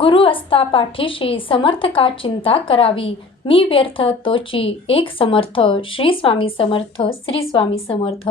गुरु असता पाठीशी समर्थका चिंता करावी. मी व्यर्थ तोची एक समर्थ. श्री स्वामी समर्थ श्री स्वामी समर्थ.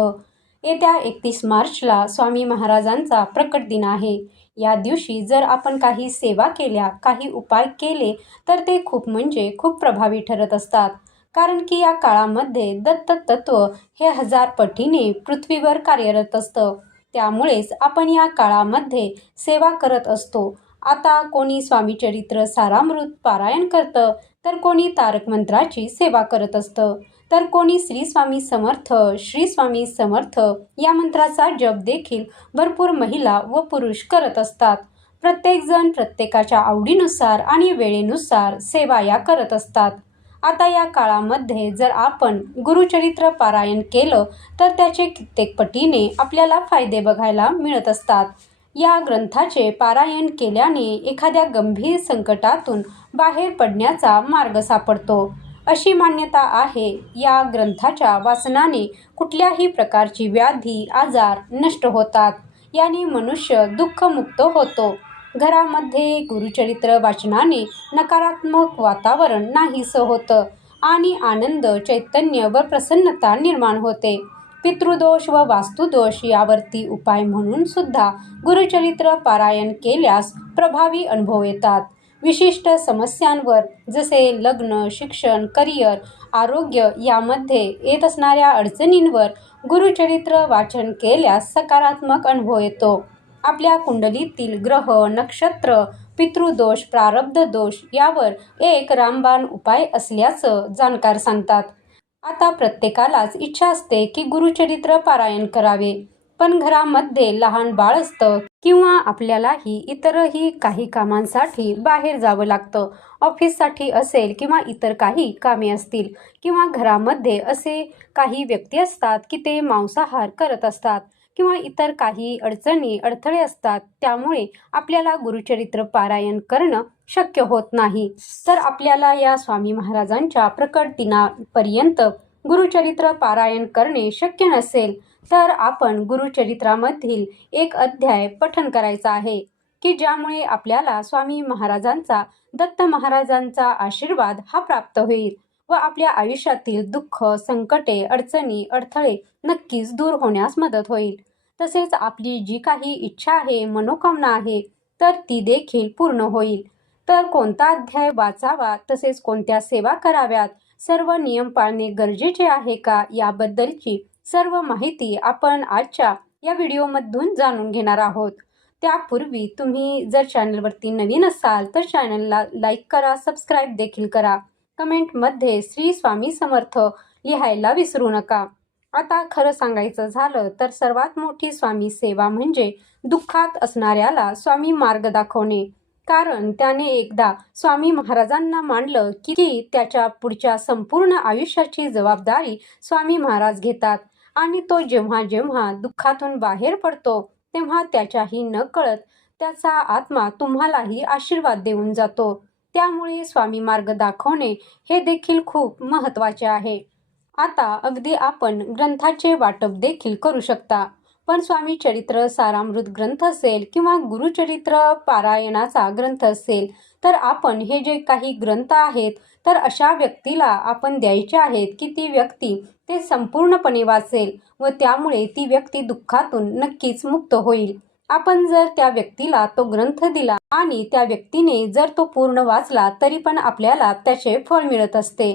येत्या एकतीस मार्चला स्वामी महाराजांचा प्रकट दिन आहे. या दिवशी जर आपण काही सेवा केल्या काही उपाय केले तर ते खूप म्हणजे खूप प्रभावी ठरत असतात. कारण की या काळामध्ये दत्त तत्व हे हजार पटीने पृथ्वीवर कार्यरत असतं. त्यामुळेच आपण या काळामध्ये सेवा करत असतो. आता कोणी स्वामीचरित्र सारामृत पारायण करतं तर कोणी तारक मंत्राची सेवा करत असतं. तर कोणी श्री स्वामी समर्थ श्री स्वामी समर्थ या मंत्राचा जप देखील भरपूर महिला व पुरुष करत असतात. प्रत्येकजण प्रत्येकाच्या आवडीनुसार आणि वेळेनुसार सेवा या करत असतात. आता या काळामध्ये जर आपण गुरुचरित्र पारायण केलं तर त्याचे कित्येक पटीने आपल्याला फायदे बघायला मिळत असतात. या ग्रंथाचे पारायण केल्याने एखाद्या गंभीर संकटातून बाहेर पडण्याचा मार्ग सापडतो. अशी मान्यता आहे. या ग्रंथाच्या वाचनाने कुठल्याही प्रकारची व्याधी आजार नष्ट होतात. याने मनुष्य दुःखमुक्त होतो. घरामध्ये गुरुचरित्र वाचनाने नकारात्मक वातावरण नाहीसं होतं आणि आनंद चैतन्य व प्रसन्नता निर्माण होते. पितृदोष व वास्तुदोष यावरती उपाय म्हणून सुद्धा गुरुचरित्र पारायण केल्यास प्रभावी अनुभव येतात. विशिष्ट समस्यांवर जसे लग्न शिक्षण करिअर आरोग्य यामध्ये येत असणाऱ्या अडचणींवर गुरुचरित्र वाचन केल्यास सकारात्मक अनुभव येतो. आपल्या कुंडलीतील ग्रह नक्षत्र पितृदोष प्रारब्ध दोष यावर एक रामबाण उपाय असल्याचं जाणकार सांगतात. आता प्रत्येकालाच इच्छा असते की गुरुचरित्र पारायण करावे. पण घरामध्ये लहान बाळ असतं किंवा आपल्यालाही इतरही काही कामांसाठी बाहेर जावं लागतं. ऑफिससाठी असेल किंवा इतर काही कामे असतील किंवा घरामध्ये असे काही व्यक्ती असतात की ते मांसाहार करत असतात. किंवा इतर काही अडचणी अडथळे असतात त्यामुळे आपल्याला गुरुचरित्र पारायण करणं शक्य होत नाही. तर आपल्याला या स्वामी महाराजांच्या प्रकट दिनापर्यंत गुरुचरित्र पारायण करणे शक्य नसेल तर आपण गुरुचरित्रामधील एक अध्याय पठन करायचा आहे की ज्यामुळे आपल्याला स्वामी महाराजांचा दत्त महाराजांचा आशीर्वाद हा प्राप्त होईल. व आपल्या आयुष्यातील दुःख संकटे अडचणी अडथळे नक्कीच दूर होण्यास मदत होईल. तसेच आपली जी काही इच्छा आहे मनोकामना आहे तर ती देखील पूर्ण होईल. तर कोणता अध्याय वाचावा तसेच कोणत्या सेवा कराव्यात सर्व नियम पाळणे गरजेचे आहे का याबद्दलची सर्व माहिती आपण आजच्या या व्हिडिओमधून जाणून घेणार आहोत. त्यापूर्वी तुम्ही जर चॅनलवरती नवीन असाल तर चॅनलला लाईक करा सबस्क्राईब देखील करा. कमेंटमध्ये श्री स्वामी समर्थ लिहायला विसरू नका. आता खरं सांगायचं झालं तर सर्वात मोठी स्वामी सेवा म्हणजे दुःखात असणाऱ्याला स्वामी मार्ग दाखवणे. कारण त्याने एकदा स्वामी महाराजांना मांडलं की त्याच्या पुढच्या संपूर्ण आयुष्याची जबाबदारी स्वामी महाराज घेतात. आणि तो जेव्हा जेव्हा दुःखातून बाहेर पडतो तेव्हा त्याच्याही न कळत त्याचा आत्मा तुम्हालाही आशीर्वाद देऊन जातो. त्यामुळे स्वामी मार्ग दाखवणे हे देखील खूप महत्त्वाचे आहे. आता अगदी आपण ग्रंथाचे वाटप देखील करू शकता. पण स्वामी चरित्र सारामृत ग्रंथ असेल किंवा गुरुचरित्र पारायणाचा ग्रंथ असेल तर आपण हे जे काही ग्रंथ आहेत तर अशा व्यक्तीला आपण द्यायचे आहेत की ती व्यक्ती ते संपूर्णपणे वाचेल व त्यामुळे ती व्यक्ती दुःखातून नक्कीच मुक्त होईल. आपण जर त्या व्यक्तीला तो ग्रंथ दिला आणि त्या व्यक्तीने जर तो पूर्ण वाचला तरी पण आपल्याला त्याचे फळ मिळत असते.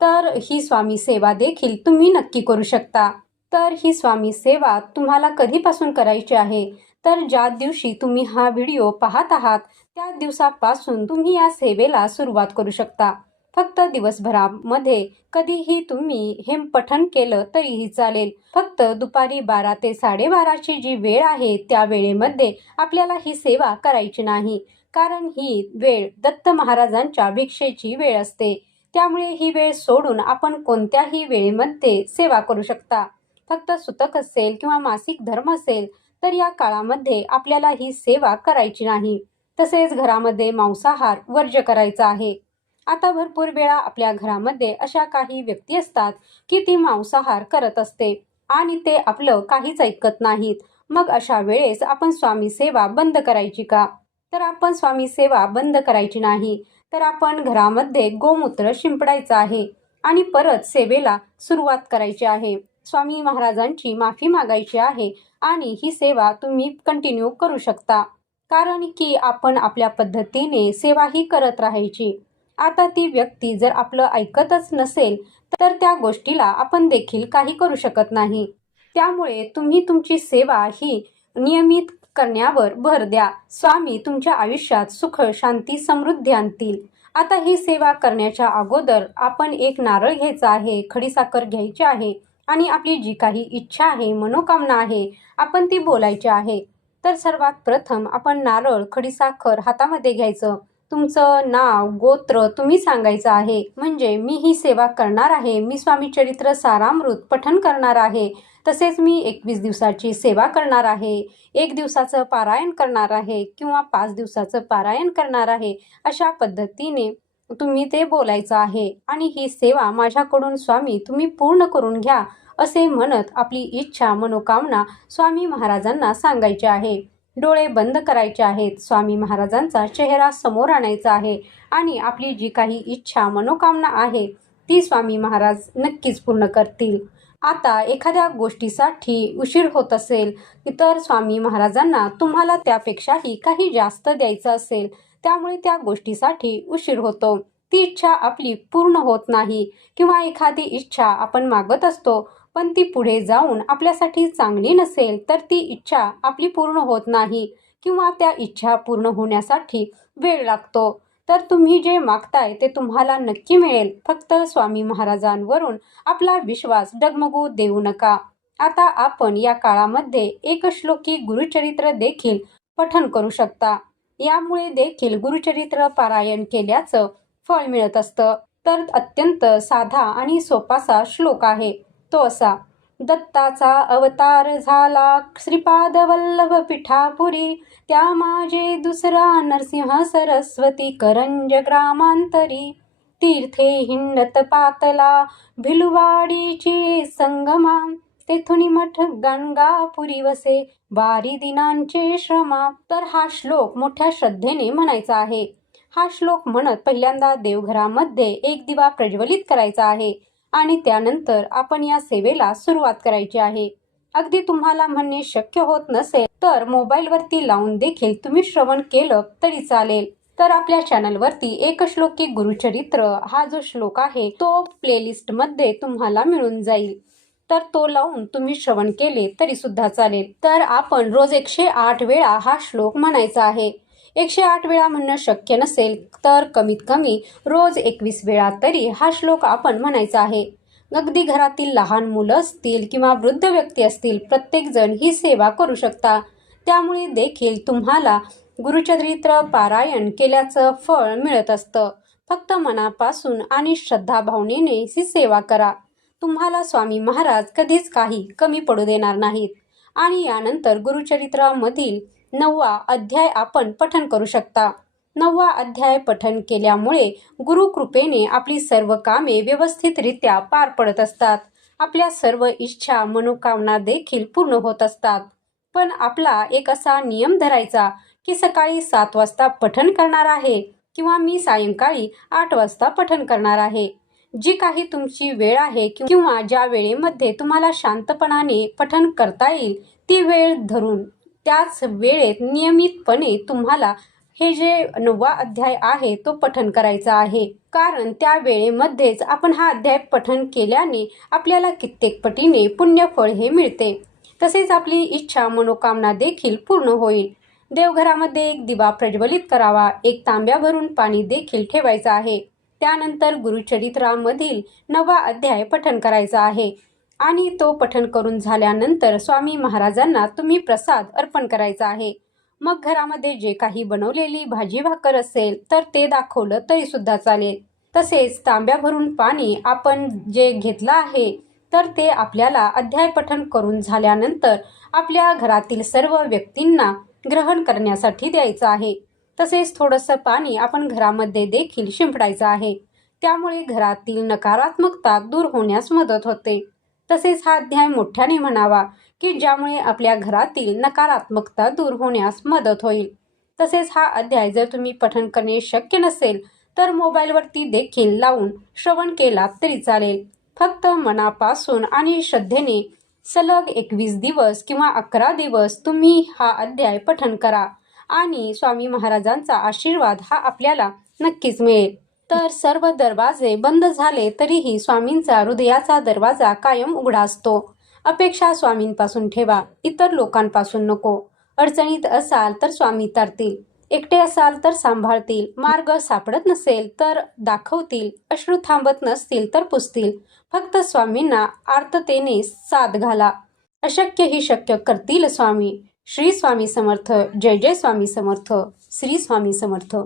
तर ही स्वामी सेवा देखील तुम्ही नक्की करू शकता. तर ही स्वामी सेवा तुम्हाला कधीपासून करायची आहे? तर ज्या दिवशी तुम्ही हा व्हिडिओ पाहत आहात त्या दिवसापासून तुम्ही या सेवेला सुरुवात करू शकता. फक्त दिवसभरामध्ये कधीही तुम्ही हे पठण केलं तरीही चालेल. फक्त दुपारी बारा ते साडेबाराची जी वेळ आहे त्या वेळेमध्ये आपल्याला ही सेवा करायची नाही. कारण ही वेळ दत्त महाराजांच्या भिक्षेची वेळ असते. त्यामुळे ही वेळ सोडून आपण कोणत्याही वेळेमध्ये सेवा करू शकता. फक्त सुतक असेल किंवा मासिक धर्म असेल तर या काळामध्ये आपल्याला ही सेवा करायची नाही. तसेच घरामध्ये मांसाहार वर्ज्य करायचा आहे. आता भरपूर वेळा आपल्या घरामध्ये अशा काही व्यक्ती असतात की ती मांसाहार करत असते आणि ते आपलं काहीच ऐकत नाहीत. मग अशा वेळेस आपण स्वामी सेवा बंद करायची का? तर आपण स्वामी सेवा बंद करायची नाही. तर आपण घरामध्ये गोमूत्र शिंपडायचं आहे आणि परत सेवेला सुरुवात करायची आहे. स्वामी महाराजांची माफी मागायची आहे आणि ही सेवा तुम्ही कंटिन्यू करू शकता. कारण की आपण आपल्या पद्धतीने सेवाही करत राहायची. आता ती व्यक्ती जर आपलं ऐकतच नसेल तर त्या गोष्टीला आपण देखील काही करू शकत नाही. त्यामुळे तुम्ही तुमची सेवा ही नियमित करण्यावर भर द्या. स्वामी तुमच्या आयुष्यात सुख शांती समृद्धी आणतील. आता ही सेवा करण्याच्या अगोदर आपण एक नारळ घ्यायचा आहे खडीसाखर घ्यायची आहे आणि आपली जी काही इच्छा आहे मनोकामना आहे आपण ती बोलायची आहे. तर सर्वात प्रथम आपण नारळ खडीसाखर हातामध्ये घ्यायचं. तुमचं नाव गोत्र तुम्ही सांगायचं आहे. म्हणजे मी ही सेवा करणार आहे. मी स्वामी चरित्र सारामृत पठन करणार आहे. तसेच मी एकवीस दिवसाची सेवा करणार आहे. एक दिवसाचं पारायण करणार आहे किंवा पाच दिवसाचं पारायण करणार आहे. अशा पद्धतीने तुम्ही ते बोलायचं आहे. आणि ही सेवा माझ्याकडून स्वामी तुम्ही पूर्ण करून घ्या असे म्हणत आपली इच्छा मनोकामना स्वामी महाराजांना सांगायची आहे. डोळे बंद करायचे आहेत. स्वामी महाराजांचा चेहरा समोर आणायचा आहे आणि आपली जी काही इच्छा मनोकामना आहे ती स्वामी महाराज नक्कीच पूर्ण करतील. आता एखाद्या गोष्टीसाठी उशीर होत असेल तर स्वामी महाराजांना तुम्हाला त्यापेक्षाही काही जास्त द्यायचं असेल त्यामुळे त्या गोष्टीसाठी उशीर होतो. ती इच्छा आपली पूर्ण होत नाही किंवा एखादी इच्छा आपण मागत असतो पण ती पुढे जाऊन आपल्यासाठी चांगली नसेल तर ती इच्छा आपली पूर्ण होत नाही किंवा त्या इच्छा पूर्ण होण्यासाठी वेळ लागतो. तर तुम्ही जे मागताय ते तुम्हाला नक्की मिळेल. फक्त स्वामी महाराजांवरून आपला विश्वास डगमगू देऊ नका. आता आपण या काळामध्ये एक श्लोकी गुरुचरित्र देखील पठन करू शकता. यामुळे देखील गुरुचरित्र पारायण केल्याचं फळ मिळत असतं. तर अत्यंत साधा आणि सोपासा श्लोक आहे. तो असा. दत्ताचा अवतार झाला श्रीपाद वल्लभ पिठापुरी त्या माझे दुसरा नरसिंह सरस्वती करंज ग्रामांतरी. तीर्थे हिंडत पातला भिलवाडीची संगमा. तेथुनी मठ गणगापुरी वसे बारी दिनांचे श्रमा तर हा श्लोक मोठ्या श्रद्धेने म्हणायचा आहे. हा श्लोक म्हणत पहिल्यांदा देवघरामध्ये एक दिवा प्रज्वलित करायचा आहे. आणि त्यानंतर आपण या सेवेला सुरुवात करायची आहे. अगदी तुम्हाला म्हणणे शक्य होत नसेल तर मोबाईलवरती लावून देखील तुम्ही श्रवण केलं तरी चालेल. तर आपल्या चॅनलवरती एक श्लोकी गुरुचरित्र हा जो श्लोक आहे तो प्लेलिस्टमध्ये तुम्हाला मिळून जाईल. तर तो लावून तुम्ही श्रवण केले तरी सुद्धा चालेल. तर आपण रोज एकशे आठ वेळा हा श्लोक म्हणायचा आहे. एकशे आठ वेळा म्हणणं शक्य नसेल तर कमीत कमी रोज एकवीस वेळा तरी हा श्लोक आपण म्हणायचा आहे. अगदी घरातील लहान मुलं असतील किंवा वृद्ध व्यक्ती असतील प्रत्येकजण ही सेवा करू शकता. त्यामुळे देखील तुम्हाला गुरुचरित्र पारायण केल्याचं फळ मिळत असतं. फक्त मनापासून आणि श्रद्धा भावनेने ही सेवा करा. तुम्हाला स्वामी महाराज कधीच काही कमी पडू देणार नाहीत. आणि यानंतर गुरुचरित्रामधील नववा अध्याय आपण पठन करू शकता. नववा अध्याय पठन केल्यामुळे गुरुकृपेने आपली सर्व कामे व्यवस्थितरित्या पार पडत असतात. आपल्या सर्व इच्छा मनोकामना देखील पूर्ण होत असतात. पण आपला एक असा नियम धरायचा की सकाळी सात वाजता पठन करणार आहे किंवा मी सायंकाळी आठ वाजता पठन करणार आहे. जी काही तुमची वेळ आहे किंवा ज्या वेळेमध्ये तुम्हाला शांतपणाने पठन करता येईल ती वेळ धरून. त्याच वेळेत नियमितपणे तुम्हाला हे जे नववा अध्याय आहे तो पठन करायचा आहे. कारण त्या वेळेमध्येच आपण हा अध्याय पठन केल्याने आपल्याला कित्येक पटीने पुण्यफळ हे मिळते. तसेच आपली इच्छा मनोकामना देखील पूर्ण होईल. देवघरामध्ये एक दिवा प्रज्वलित करावा एक तांब्या भरून पाणी देखील ठेवायचं आहे. त्यानंतर गुरुचरित्रामधील नवा अध्याय पठन करायचा आहे. आणि तो पठन करून झाल्यानंतर स्वामी महाराजांना तुम्ही प्रसाद अर्पण करायचा आहे. मग घरामध्ये जे काही बनवलेली भाजी भाकर असेल तर ते दाखवलं तरी सुद्धा चालेल. तसेच तांब्या भरून पाणी आपण जे घेतलं आहे तर ते आपल्याला अध्याय पठन करून झाल्यानंतर आपल्या घरातील सर्व व्यक्तींना ग्रहण करण्यासाठी द्यायचं आहे. तसेच थोडंसं पाणी आपण घरामध्ये देखील शिंपडायचं आहे. त्यामुळे घरातील नकारात्मकता दूर होण्यास मदत होते. तसेच हा अध्याय मोठ्याने म्हणावा की ज्यामुळे आपल्या घरातील नकारात्मकता दूर होण्यास मदत होईल. तसेच हा अध्याय जर तुम्ही पठण करणे शक्य नसेल तर मोबाईलवरती देखील लावून श्रवण केला तरी चालेल. फक्त मनापासून आणि श्रद्धेने सलग एकवीस दिवस किंवा अकरा दिवस तुम्ही हा अध्याय पठण करा आणि स्वामी महाराजांचा आशीर्वाद हा आपल्याला नक्कीच मिळेल. तर सर्व दरवाजे बंद झाले तरीही स्वामींचा हृदयाचा दरवाजा कायम उघडा असतो. अपेक्षा स्वामींपासून ठेवा इतर लोकांपासून नको. अडचणीत असाल तर स्वामी तरतील एकटे असाल तर सांभाळतील मार्ग सापडत नसेल तर दाखवतील अश्रू थांबत नसतील तर पुसतील. फक्त स्वामींना आर्ततेने साथ घाला. अशक्य ही शक्य करतील स्वामी. श्री स्वामी समर्थ. जय जय स्वामी समर्थ. श्री स्वामी समर्थ.